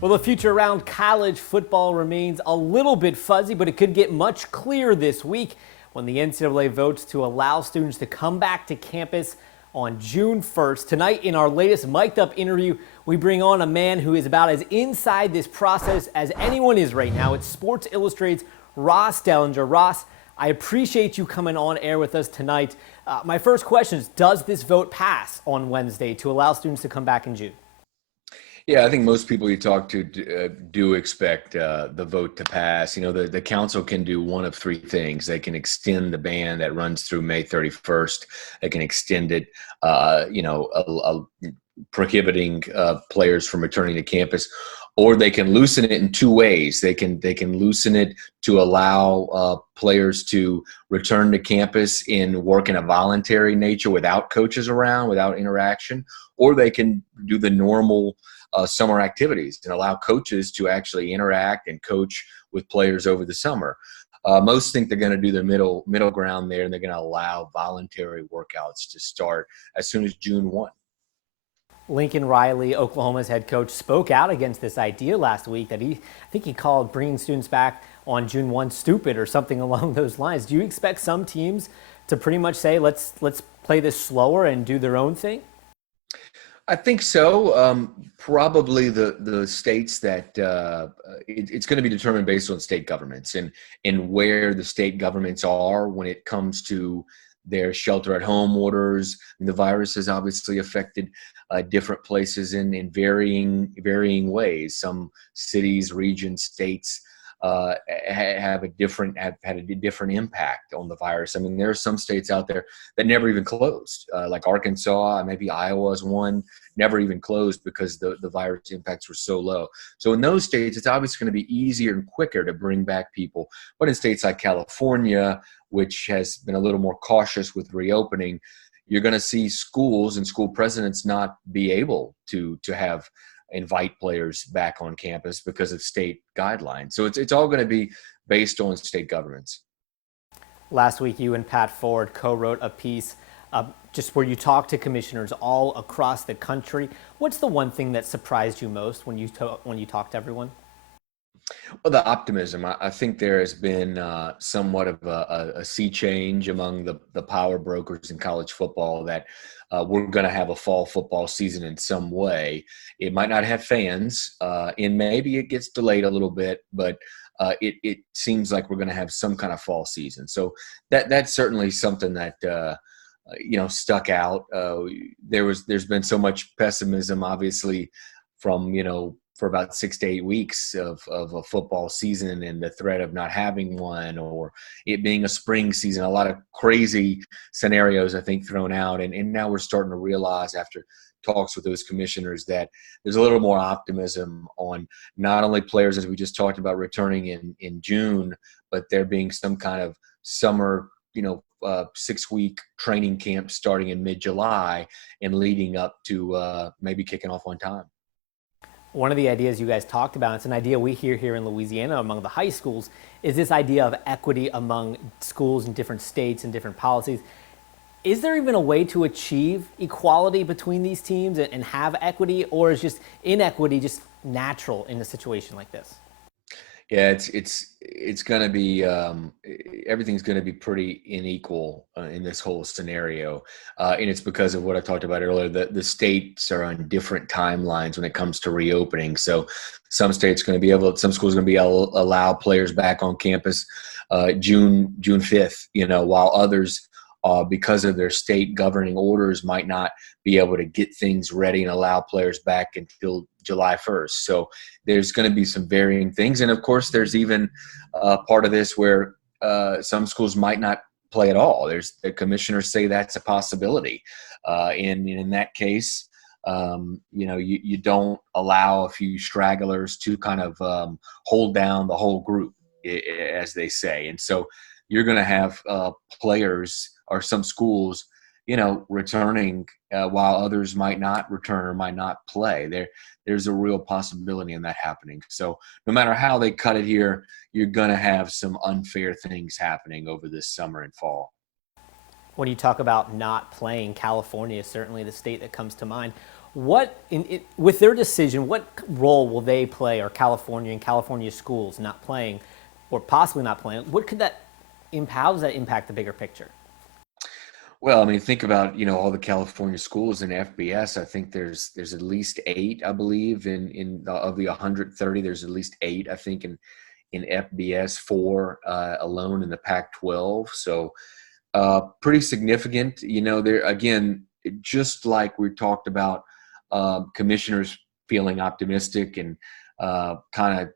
Well, the future around college football remains a little bit fuzzy, but it could get much clearer this week when the NCAA votes to allow students to come back to campus on June 1st. Tonight, in our latest mic'd up interview, we bring on a man who is about as inside this process as anyone is right now. It's Sports Illustrated's Ross Dellenger. Ross, I appreciate you coming on air with us tonight. My first question is, does this vote pass on Wednesday to allow students to come back in June? Yeah, I think most people you talk to do expect the vote to pass. You know, the council can do one of three things. They can extend the ban that runs through May 31st. They can extend it, prohibiting players from returning to campus, or they can loosen it in two ways. They can loosen it to allow players to return to campus in work in a voluntary nature without coaches around, without interaction, or they can do the normal summer activities and allow coaches to actually interact and coach with players over the summer. Most think they're going to do the middle ground there, and they're going to allow voluntary workouts to start as soon as June 1. Lincoln Riley, Oklahoma's head coach, spoke out against this idea last week that I think he called bringing students back on June 1 stupid or something along those lines. Do you expect some teams to pretty much say, let's play this slower and do their own thing? I think so. Probably the states that it's going to be determined based on state governments and where the state governments are when it comes to their shelter at home orders. And the virus has obviously affected different places in varying ways. Some cities, regions, states have had a different impact on the virus. I mean, there are some states out there that never even closed, like Arkansas, maybe Iowa is one, never even closed because the virus impacts were so low. So in those states, it's obviously going to be easier and quicker to bring back people. But in states like California, which has been a little more cautious with reopening, you're going to see schools and school presidents not be able to invite players back on campus because of state guidelines. So it's all going to be based on state governments. Last week, you and Pat Ford co-wrote a piece just where you talked to commissioners all across the country. What's the one thing that surprised you most when you talked to everyone? Well, the optimism. I think there has been somewhat of a sea change among the power brokers in college football that we're going to have a fall football season in some way. It might not have fans, and maybe it gets delayed a little bit, but it seems like we're going to have some kind of fall season. So that's certainly something that stuck out. There's been so much pessimism, obviously, from for about 6 to 8 weeks of a football season and the threat of not having one, or it being a spring season, a lot of crazy scenarios, I think, thrown out. And now we're starting to realize after talks with those commissioners that there's a little more optimism on not only players, as we just talked about, returning in June, but there being some kind of summer, 6-week training camp starting in mid-July and leading up to maybe kicking off on time. One of the ideas you guys talked about, it's an idea we hear here in Louisiana among the high schools, is this idea of equity among schools in different states and different policies. Is there even a way to achieve equality between these teams and have equity, or is just inequity just natural in a situation like this? Yeah, it's going to be everything's going to be pretty unequal in this whole scenario, and it's because of what I talked about earlier. The states are on different timelines when it comes to reopening. So some states going to be able, some schools going to be able to allow players back on campus June 5th, while others, because of their state governing orders, might not be able to get things ready and allow players back until July 1st. So there's going to be some varying things. And of course, there's even part of this where some schools might not play at all. The commissioners say that's a possibility. And in that case, you don't allow a few stragglers to kind of hold down the whole group, as they say. And so you're going to have players or some schools, returning while others might not return or might not play. There's a real possibility in that happening. So no matter how they cut it here, you're going to have some unfair things happening over this summer and fall. When you talk about not playing, California is certainly the state that comes to mind. With their decision, what role will they play, or California and California schools not playing, or possibly not playing? What could that impact? How does that impact the bigger picture? Well, I mean, think about, all the California schools in FBS. I think there's at least eight, I believe, of the 130. There's at least eight, I think, in FBS, four alone in the Pac-12. So pretty significant. There again, just like we talked about, commissioners feeling optimistic and kind of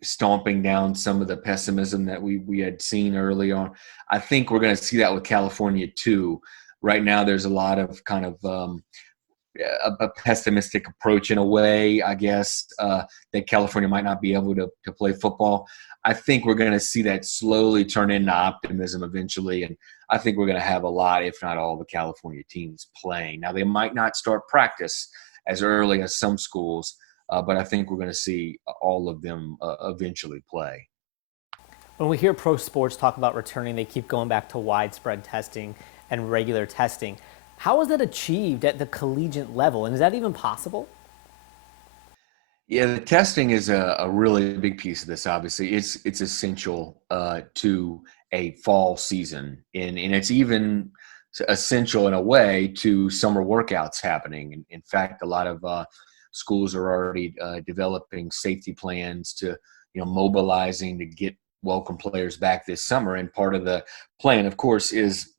stomping down some of the pessimism that we had seen early on. I think we're going to see that with California too. Right now, there's a lot of kind of a pessimistic approach in a way, I guess, that California might not be able to play football. I think we're going to see that slowly turn into optimism eventually. And I think we're going to have a lot, if not all, the California teams playing. Now, they might not start practice as early as some schools, but I think we're going to see all of them eventually play. When we hear pro sports talk about returning, they keep going back to widespread testing and regular testing. How is that achieved at the collegiate level? And is that even possible? Yeah, the testing is a really big piece of this. Obviously, it's essential to a fall season, and it's even essential in a way to summer workouts happening. In fact, a lot of schools are already developing safety plans to, mobilizing to get welcome players back this summer. And part of the plan, of course, is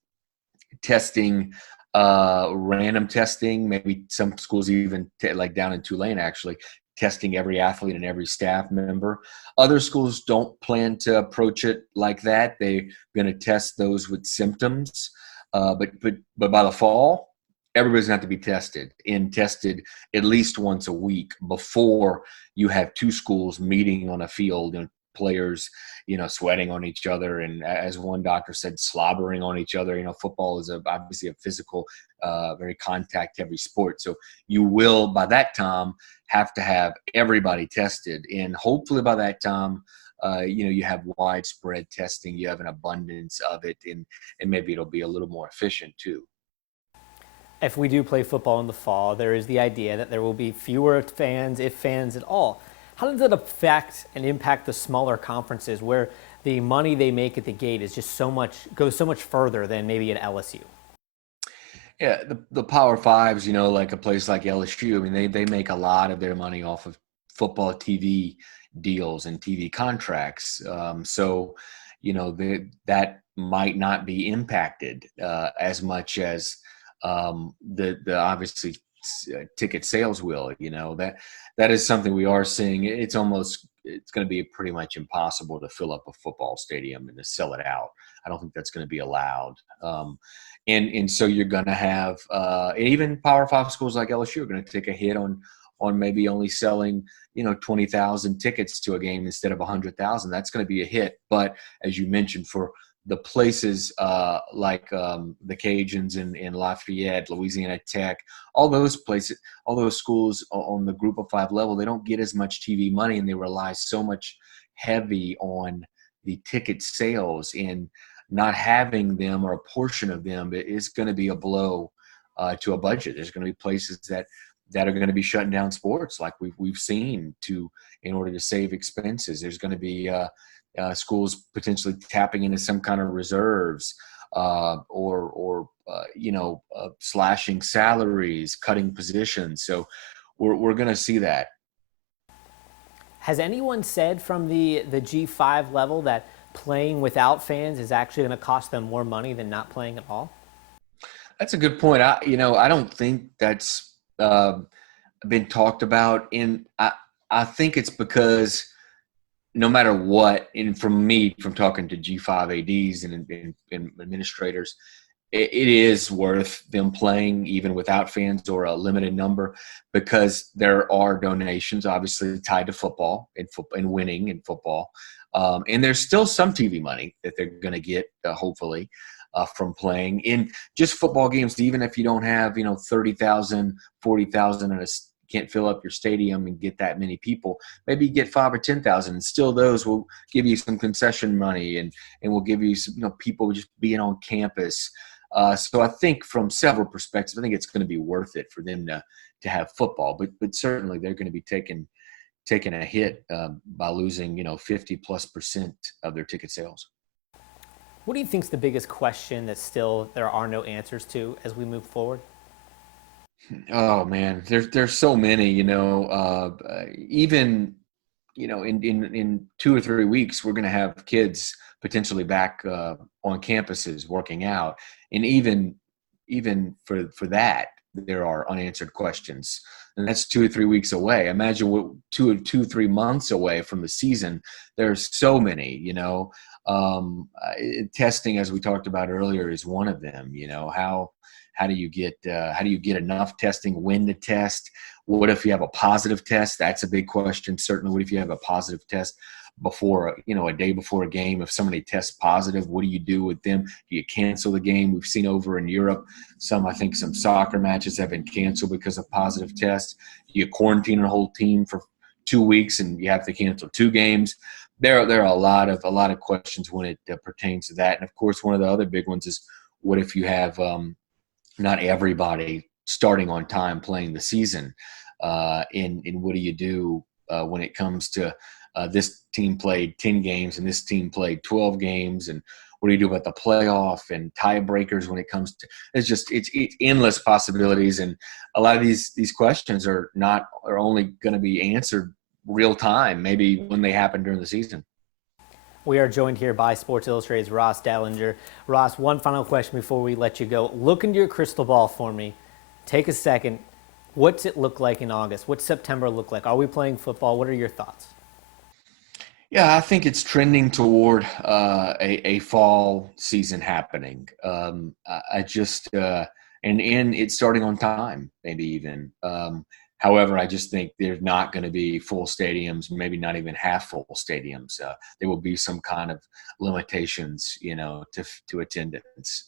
testing, random testing. Maybe some schools even like down in Tulane, actually testing every athlete and every staff member. Other schools don't plan to approach it like that. They're going to test those with symptoms. But by the fall, everybody's going to have to be tested at least once a week before you have two schools meeting on a field and players, sweating on each other. And as one doctor said, slobbering on each other. Football is obviously a physical, very contact heavy sport. So you will, by that time, have to have everybody tested. And hopefully by that time, you have widespread testing, you have an abundance of it, and maybe it'll be a little more efficient too. If we do play football in the fall, there is the idea that there will be fewer fans, if fans at all. How does that affect and impact the smaller conferences where the money they make at the gate is just goes so much further than maybe at LSU? Yeah, the Power Fives, like a place like LSU, I mean, they make a lot of their money off of football TV deals and TV contracts. So, that might not be impacted as much as the obviously ticket sales will. That is something we are seeing. It's going to be pretty much impossible to fill up a football stadium and to sell it out. I don't think that's going to be allowed. And so you're going to have even Power Five schools like LSU are going to take a hit on maybe only selling 20,000 tickets to a game instead of 100,000. That's going to be a hit. But as you mentioned, for the places like the Cajuns in Lafayette, Louisiana Tech, all those places, all those schools on the Group of Five level, they don't get as much TV money, and they rely so much heavy on the ticket sales, and not having them or a portion of them is going to be a blow to a budget. There's going to be places that are going to be shutting down sports, like we've seen, in order to save expenses. There's going to be schools potentially tapping into some kind of reserves, or slashing salaries, cutting positions. So we're going to see that. Has anyone said from the G5 level that playing without fans is actually going to cost them more money than not playing at all? That's a good point. I don't think that's been talked about. I think it's because no matter what, and from talking to G5 ADs and administrators, it is worth them playing even without fans or a limited number, because there are donations obviously tied to football and winning in football. And there's still some TV money that they're going to get, hopefully, from playing in just football games. Even if you don't have, 30,000, 40,000, and can't fill up your stadium and get that many people, maybe you get 5 or 10,000, and still those will give you some concession money and will give you some, people just being on campus. So I think from several perspectives, I think it's going to be worth it for them to have football. But certainly they're going to be taking a hit by losing 50+% of their ticket sales. What do you think is the biggest question that still there are no answers to as we move forward? Oh man, there's so many. Even in 2 or 3 weeks, we're going to have kids potentially back on campuses working out, and even for that, there are unanswered questions, and that's 2 or 3 weeks away. Imagine what 3 months away from the season. There's so many. Testing, as we talked about earlier, is one of them. How do you get enough testing? When to test? What if you have a positive test? That's a big question. Certainly, what if you have a positive test before, a day before a game? If somebody tests positive, what do you do with them? Do you cancel the game? We've seen over in Europe, I think some soccer matches have been canceled because of positive tests. Do you quarantine a whole team for 2 weeks and you have to cancel 2 games? There are a lot of questions when it pertains to that. And of course, one of the other big ones is, what if you have not everybody starting on time playing the season? And what do you do when it comes to this team played 10 games and this team played 12 games? And what do you do about the playoff and tiebreakers when it comes to it's endless possibilities. And a lot of these questions are only going to be answered real time, maybe when they happen during the season. We are joined here by Sports Illustrated's Ross Dellenger. Ross, one final question before we let you go. Look into your crystal ball for me. Take a second. What's it look like in August? What's September look like? Are we playing football? What are your thoughts? Yeah, I think it's trending toward a fall season happening. I just and it's starting on time, maybe even. However, I just think there's not going to be full stadiums, maybe not even half full stadiums. There will be some kind of limitations, to attendance.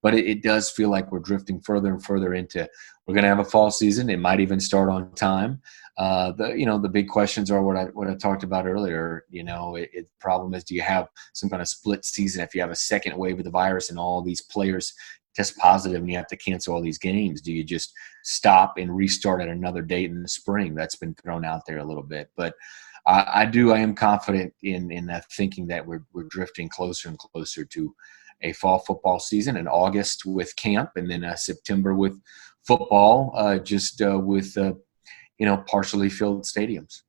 But it does feel like we're drifting further and further into. We're going to have a fall season. It might even start on time. The big questions are what I talked about earlier. The problem is, do you have some kind of split season if you have a second wave of the virus and all these players test positive and you have to cancel all these games? Do you just stop and restart at another date in the spring? That's been thrown out there a little bit, but I am confident in that, thinking that we're drifting closer and closer to a fall football season, in August with camp, and then September with football, with partially filled stadiums.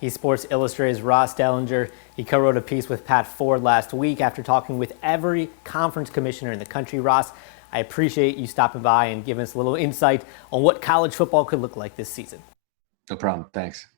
He's Sports Illustrated's Ross Dellenger. He co-wrote a piece with Pat Ford last week after talking with every conference commissioner in the country. Ross, I appreciate you stopping by and giving us a little insight on what college football could look like this season. No problem. Thanks.